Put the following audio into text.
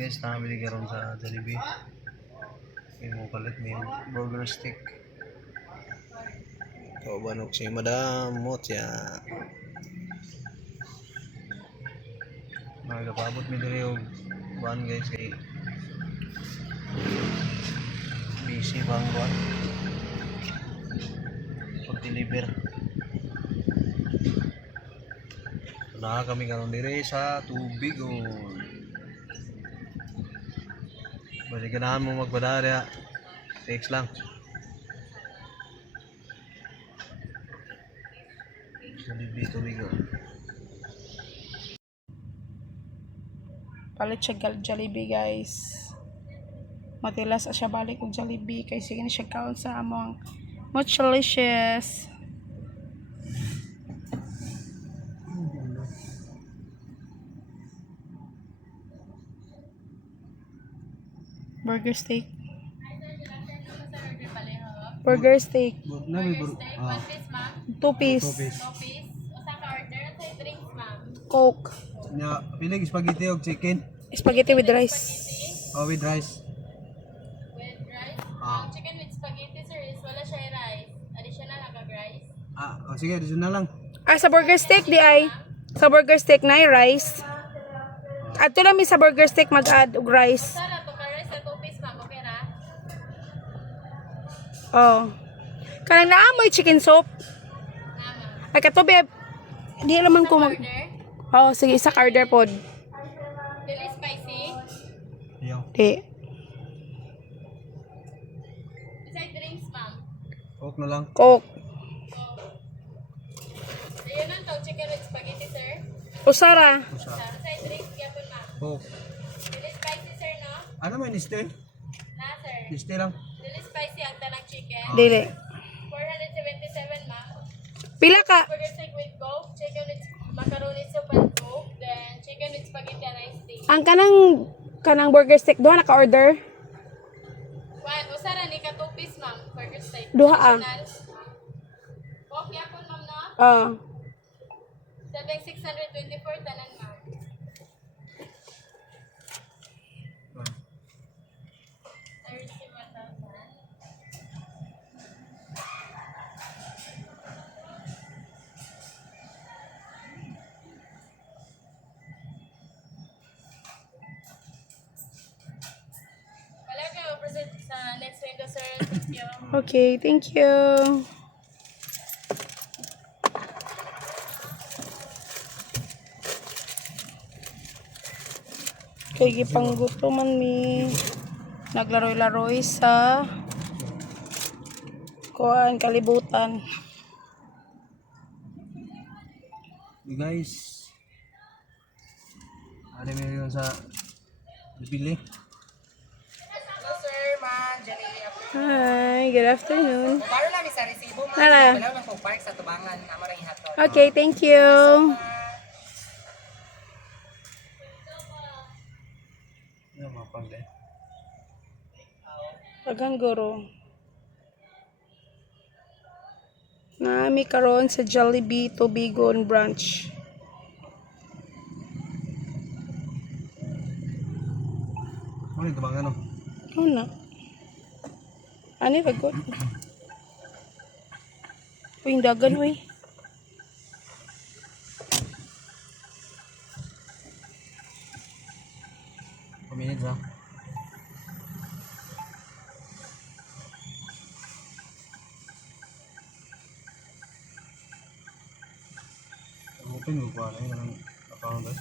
guys, nakabili karon sa Jollibee. May mo palit may burger stick. So, banok si Madam Motya. Magapabot mi diri og buwan guys kay busy bang buwan. Pag-deliver. Na kami karon diri sa tubig oh. Bali ganahan mo magpadara. Text lang. Jollibee tubig oh. Palit siya Jollibee guys. Matilas siya balik og Jollibee kay sige na siya kaon sa among Muchalicious. Burger steak. Burger steak. Na may burger. One piece, ma'am. 2 piece. 2 piece. 2 piece. Usa ka order sa drinks, ma'am. Coke. Nya, pilig spaghetti og chicken. Spaghetti with rice. Oh, with rice. With rice. Ah. Ang chicken with spaghetti, sir, is wala siya rice. Additional agad rice. Oh, sige, additional lang. Sa burger steak di ay. Sa burger steak na rice. At lang mi sa burger steak mag-add og rice. Sara, to ka rice sa 2 piece, ma'am. Okay ra? Oh. Kanang naamoy chicken soup. Ma'am. Ay katubi. Di naman ko mag... Order. Oh, sige, isa ka order pod. Dili spicy. Yo. Di. Isa drinks, ma'am. Coke na lang. Coke. Ayun lang to, chicken with spaghetti, sir. Usara. Usa. Sa drinks, yapon, ma'am. Coke. Dili spicy, sir, no? Ano may niste? Na, sir. Niste lang. Dili spicy ang tanang chicken. Dili. 477, ma'am. Pila ka? Burger steak with Coke, chicken with macaroni soup and Coke, then chicken with spaghetti and rice steak. Ang kanang burger steak doha naka order. One, usara ni ka 2 piece, ma'am. Burger steak. Duha, ah. Additional. Coke yapon, ma'am, no? 7,624 tanan, ma'am. Thursday, 1,000. Wala ka, present sa next window, sir. Thank you. Okay, thank you. Kay gipangguto man mi. Naglaroy-laroy sa kuan kalibutan. You guys. Ano may yun sa bibili? Hello sir, ma, Jenny. Hi, good afternoon. Baro namin sa resibo, ma. Nala. Wala lang kong park sa Tubangan. Amarang ihatod. Okay, thank you. Ano mga pangde? Agang guro. Naami karon sa Jollibee Tubigon branch. Ano yung tabang ano? Ano na? Ano yung ragot? Uy, yung dagan, uy. Paminit ha? Open mo pa na yun ang account eh.